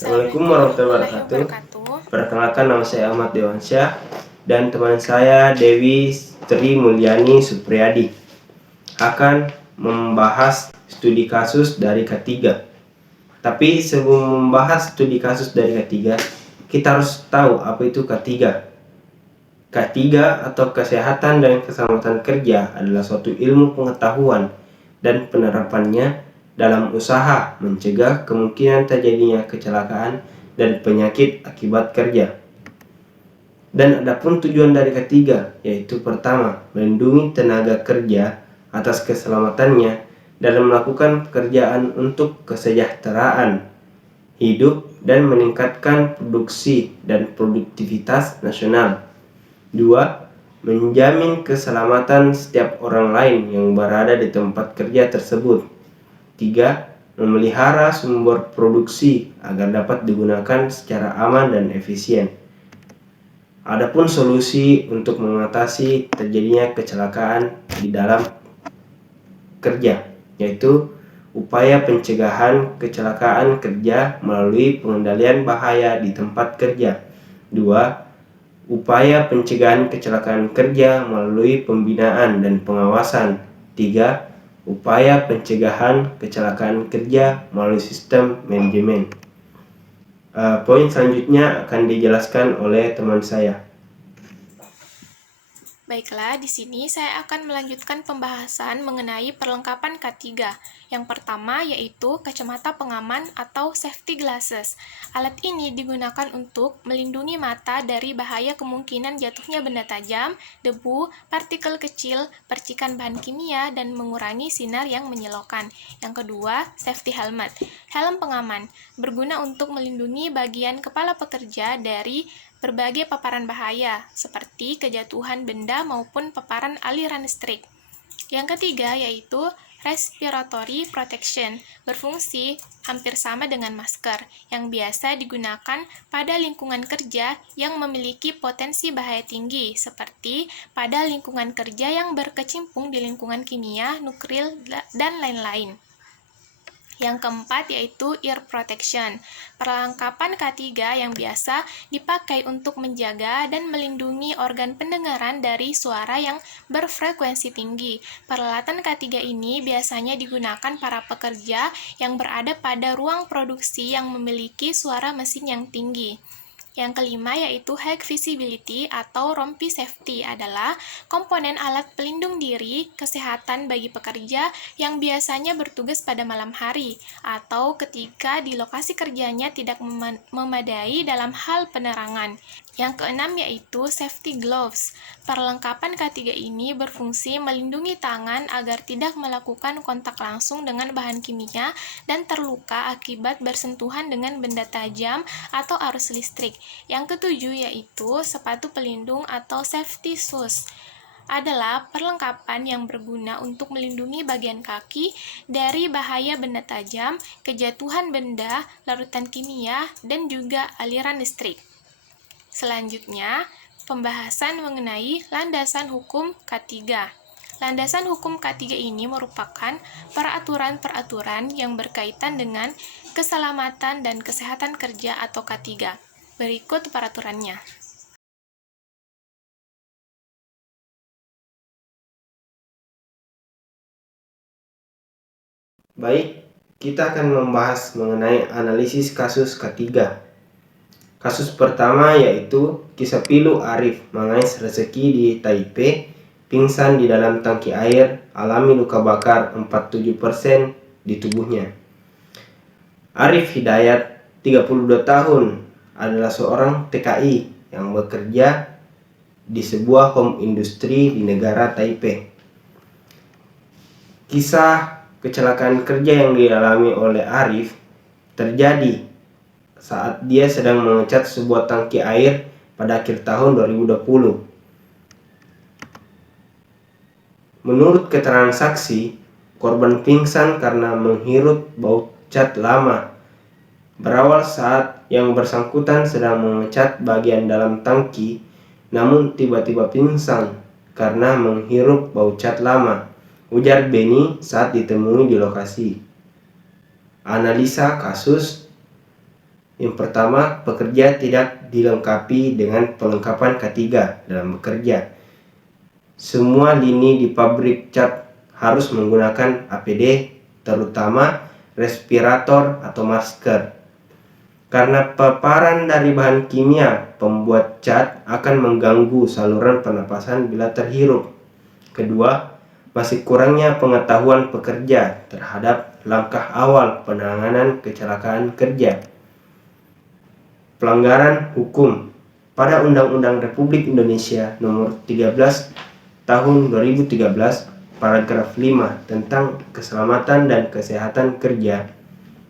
Assalamualaikum warahmatullahi wabarakatuh. Perkenalkan, nama saya Ahmad Dewansyah dan teman saya Dewi Sri Mulyani Supriyadi akan membahas studi kasus dari K3. Tapi sebelum membahas studi kasus dari K3, kita harus tahu apa itu K3. K3 atau Kesehatan dan Keselamatan Kerja adalah suatu ilmu pengetahuan dan penerapannya dalam usaha mencegah kemungkinan terjadinya kecelakaan dan penyakit akibat kerja. Dan adapun tujuan dari K3 yaitu pertama, melindungi tenaga kerja atas keselamatannya dalam melakukan pekerjaan untuk kesejahteraan hidup dan meningkatkan produksi dan produktivitas nasional. 2. Menjamin keselamatan setiap orang lain yang berada di tempat kerja tersebut. 3. Memelihara sumber produksi agar dapat digunakan secara aman dan efisien. Adapun solusi untuk mengatasi terjadinya kecelakaan di dalam kerja, yaitu upaya pencegahan kecelakaan kerja melalui pengendalian bahaya di tempat kerja. 2. Upaya pencegahan kecelakaan kerja melalui pembinaan dan pengawasan. 3. Upaya pencegahan kecelakaan kerja melalui sistem manajemen. Poin selanjutnya akan dijelaskan oleh teman saya. Baiklah, di sini saya akan melanjutkan pembahasan mengenai perlengkapan K3. Yang pertama yaitu kacamata pengaman atau safety glasses. Alat ini digunakan untuk melindungi mata dari bahaya kemungkinan jatuhnya benda tajam, debu, partikel kecil, percikan bahan kimia, dan mengurangi sinar yang menyilaukan. Yang kedua, safety helmet. Helm pengaman berguna untuk melindungi bagian kepala pekerja dari berbagai paparan bahaya, seperti kejatuhan benda maupun paparan aliran listrik. Yang ketiga yaitu respiratory protection, berfungsi hampir sama dengan masker, yang biasa digunakan pada lingkungan kerja yang memiliki potensi bahaya tinggi, seperti pada lingkungan kerja yang berkecimpung di lingkungan kimia, nuklir, dan lain-lain. Yang keempat yaitu ear protection, perlengkapan K3 yang biasa dipakai untuk menjaga dan melindungi organ pendengaran dari suara yang berfrekuensi tinggi. Peralatan K3 ini biasanya digunakan para pekerja yang berada pada ruang produksi yang memiliki suara mesin yang tinggi. Yang kelima yaitu high visibility atau rompi safety adalah komponen alat pelindung diri kesehatan bagi pekerja yang biasanya bertugas pada malam hari atau ketika di lokasi kerjanya tidak memadai dalam hal penerangan. Yang keenam yaitu safety gloves. Perlengkapan K3 ini berfungsi melindungi tangan agar tidak melakukan kontak langsung dengan bahan kimia dan terluka akibat bersentuhan dengan benda tajam atau arus listrik. Yang ketujuh yaitu sepatu pelindung atau safety shoes adalah perlengkapan yang berguna untuk melindungi bagian kaki dari bahaya benda tajam, kejatuhan benda, larutan kimia, dan juga aliran listrik. Selanjutnya, pembahasan mengenai landasan hukum K3. Landasan hukum K3 ini merupakan peraturan-peraturan yang berkaitan dengan keselamatan dan kesehatan kerja atau K3. Berikut peraturannya. Baik, kita akan membahas mengenai analisis kasus K3. Kasus pertama yaitu kisah pilu Arif mengais rezeki di Taipei, pingsan di dalam tangki air, alami luka bakar 47% di tubuhnya. Arif Hidayat, 32 tahun, adalah seorang TKI yang bekerja di sebuah home industry di negara Taipei. Kisah kecelakaan kerja yang dialami oleh Arif terjadi saat dia sedang mengecat sebuah tangki air pada akhir tahun 2020. Menurut keterangan saksi, korban pingsan karena menghirup bau cat lama. Berawal saat yang bersangkutan sedang mengecat bagian dalam tangki, namun tiba-tiba pingsan karena menghirup bau cat lama, ujar Beni saat ditemui di lokasi. Analisa kasus. Yang pertama, pekerja tidak dilengkapi dengan perlengkapan K3 dalam bekerja. Semua lini di pabrik cat harus menggunakan APD, terutama respirator atau masker. Karena paparan dari bahan kimia pembuat cat akan mengganggu saluran pernapasan bila terhirup. Kedua, masih kurangnya pengetahuan pekerja terhadap langkah awal penanganan kecelakaan kerja. Pelanggaran hukum pada Undang-Undang Republik Indonesia Nomor 13 Tahun 2013, paragraf 5 tentang keselamatan dan kesehatan kerja,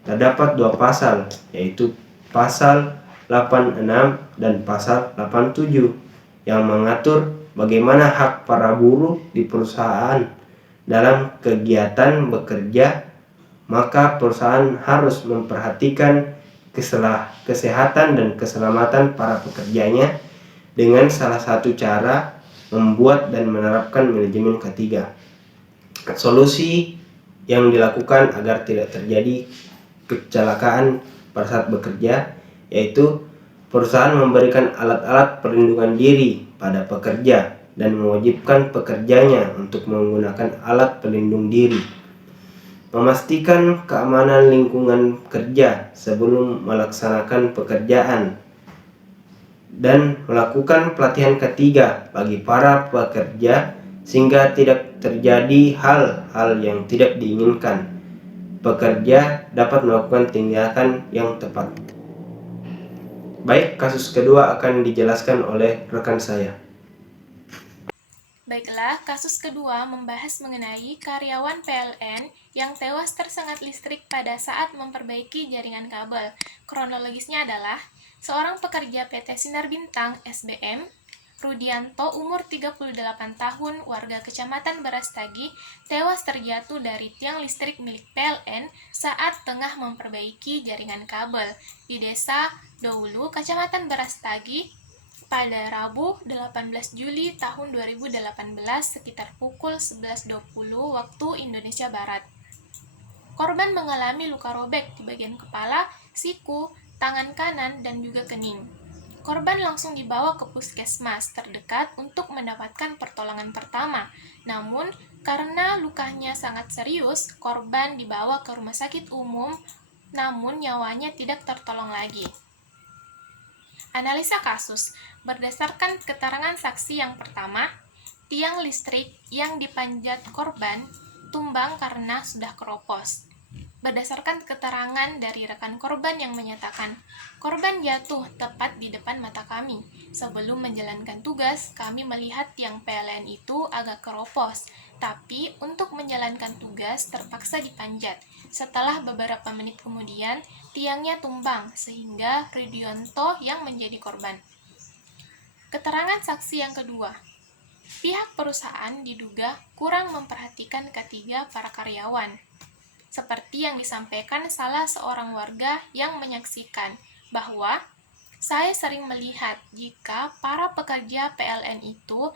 terdapat dua pasal, yaitu pasal 86 dan pasal 87 yang mengatur bagaimana hak para buruh di perusahaan dalam kegiatan bekerja. Maka perusahaan harus memperhatikan kesehatan dan keselamatan para pekerjanya dengan salah satu cara membuat dan menerapkan manajemen K3. Solusi yang dilakukan agar tidak terjadi kecelakaan pada saat bekerja, yaitu perusahaan memberikan alat-alat perlindungan diri pada pekerja dan mewajibkan pekerjanya untuk menggunakan alat pelindung diri. Memastikan keamanan lingkungan kerja sebelum melaksanakan pekerjaan dan melakukan pelatihan K3 bagi para pekerja sehingga tidak terjadi hal-hal yang tidak diinginkan. Pekerja dapat melakukan tindakan yang tepat. Baik, kasus kedua akan dijelaskan oleh rekan saya. Baiklah, kasus kedua membahas mengenai karyawan PLN yang tewas tersengat listrik pada saat memperbaiki jaringan kabel. Kronologisnya adalah seorang pekerja PT Sinar Bintang SBM, Rudianto, umur 38 tahun, warga Kecamatan Berastagi, tewas terjatuh dari tiang listrik milik PLN saat tengah memperbaiki jaringan kabel di Desa Doulu, Kecamatan Berastagi, pada Rabu 18 Juli tahun 2018 sekitar pukul 11.20 waktu Indonesia Barat. Korban mengalami luka robek di bagian kepala, siku, tangan kanan, dan juga kening. Korban langsung dibawa ke puskesmas terdekat untuk mendapatkan pertolongan pertama. Namun, karena lukanya sangat serius, korban dibawa ke rumah sakit umum, namun nyawanya tidak tertolong lagi. Analisa kasus. Berdasarkan keterangan saksi yang pertama, tiang listrik yang dipanjat korban tumbang karena sudah keropos. Berdasarkan keterangan dari rekan korban yang menyatakan, korban jatuh tepat di depan mata kami. Sebelum menjalankan tugas, kami melihat tiang PLN itu agak keropos, tapi untuk menjalankan tugas terpaksa dipanjat. Setelah beberapa menit kemudian, tiangnya tumbang sehingga Rudianto yang menjadi korban. Keterangan saksi yang kedua, pihak perusahaan diduga kurang memperhatikan K3 para karyawan. Seperti yang disampaikan salah seorang warga yang menyaksikan bahwa saya sering melihat jika para pekerja PLN itu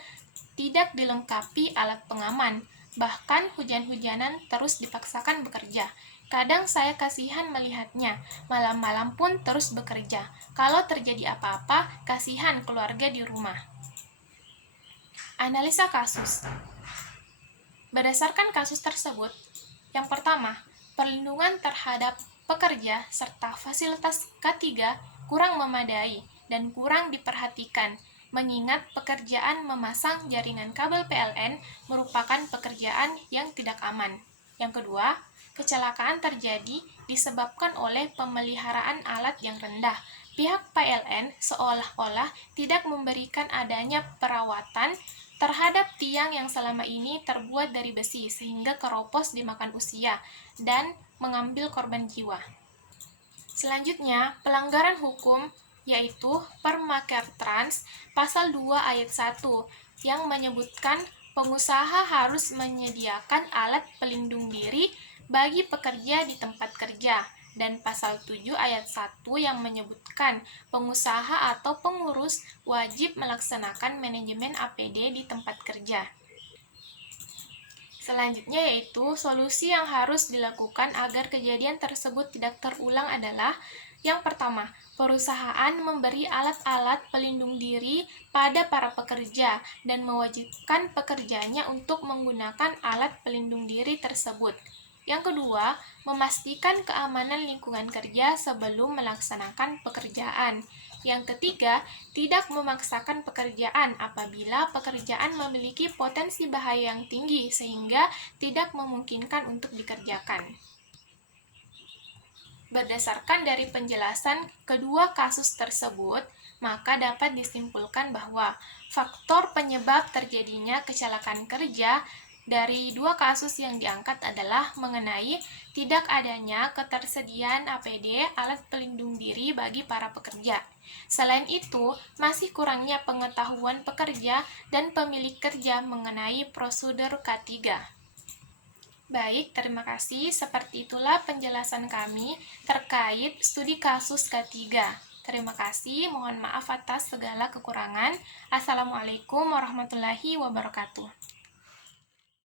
tidak dilengkapi alat pengaman, bahkan hujan-hujanan terus dipaksakan bekerja. Kadang saya kasihan melihatnya, malam-malam pun terus bekerja. Kalau terjadi apa-apa, kasihan keluarga di rumah. Analisa kasus. Berdasarkan kasus tersebut, yang pertama, perlindungan terhadap pekerja serta fasilitas K3 kurang memadai dan kurang diperhatikan, mengingat pekerjaan memasang jaringan kabel PLN merupakan pekerjaan yang tidak aman. Yang kedua, kecelakaan terjadi disebabkan oleh pemeliharaan alat yang rendah. Pihak PLN seolah-olah tidak memberikan adanya perawatan terhadap tiang yang selama ini terbuat dari besi sehingga keropos dimakan usia dan mengambil korban jiwa. Selanjutnya, pelanggaran hukum yaitu Permakertrans pasal 2 ayat 1 yang menyebutkan pengusaha harus menyediakan alat pelindung diri bagi pekerja di tempat kerja, dan pasal 7 ayat 1 yang menyebutkan pengusaha atau pengurus wajib melaksanakan manajemen APD di tempat kerja. Selanjutnya yaitu solusi yang harus dilakukan agar kejadian tersebut tidak terulang adalah yang pertama, perusahaan memberi alat-alat pelindung diri pada para pekerja dan mewajibkan pekerjanya untuk menggunakan alat pelindung diri tersebut. Yang kedua, memastikan keamanan lingkungan kerja sebelum melaksanakan pekerjaan. Yang ketiga, tidak memaksakan pekerjaan apabila pekerjaan memiliki potensi bahaya yang tinggi sehingga tidak memungkinkan untuk dikerjakan. Berdasarkan dari penjelasan kedua kasus tersebut, maka dapat disimpulkan bahwa faktor penyebab terjadinya kecelakaan kerja dari dua kasus yang diangkat adalah mengenai tidak adanya ketersediaan APD alat pelindung diri bagi para pekerja. Selain itu, masih kurangnya pengetahuan pekerja dan pemilik kerja mengenai prosedur K3. Baik, terima kasih. Seperti itulah penjelasan kami terkait studi kasus K3. Terima kasih, mohon maaf atas segala kekurangan. Assalamualaikum warahmatullahi wabarakatuh.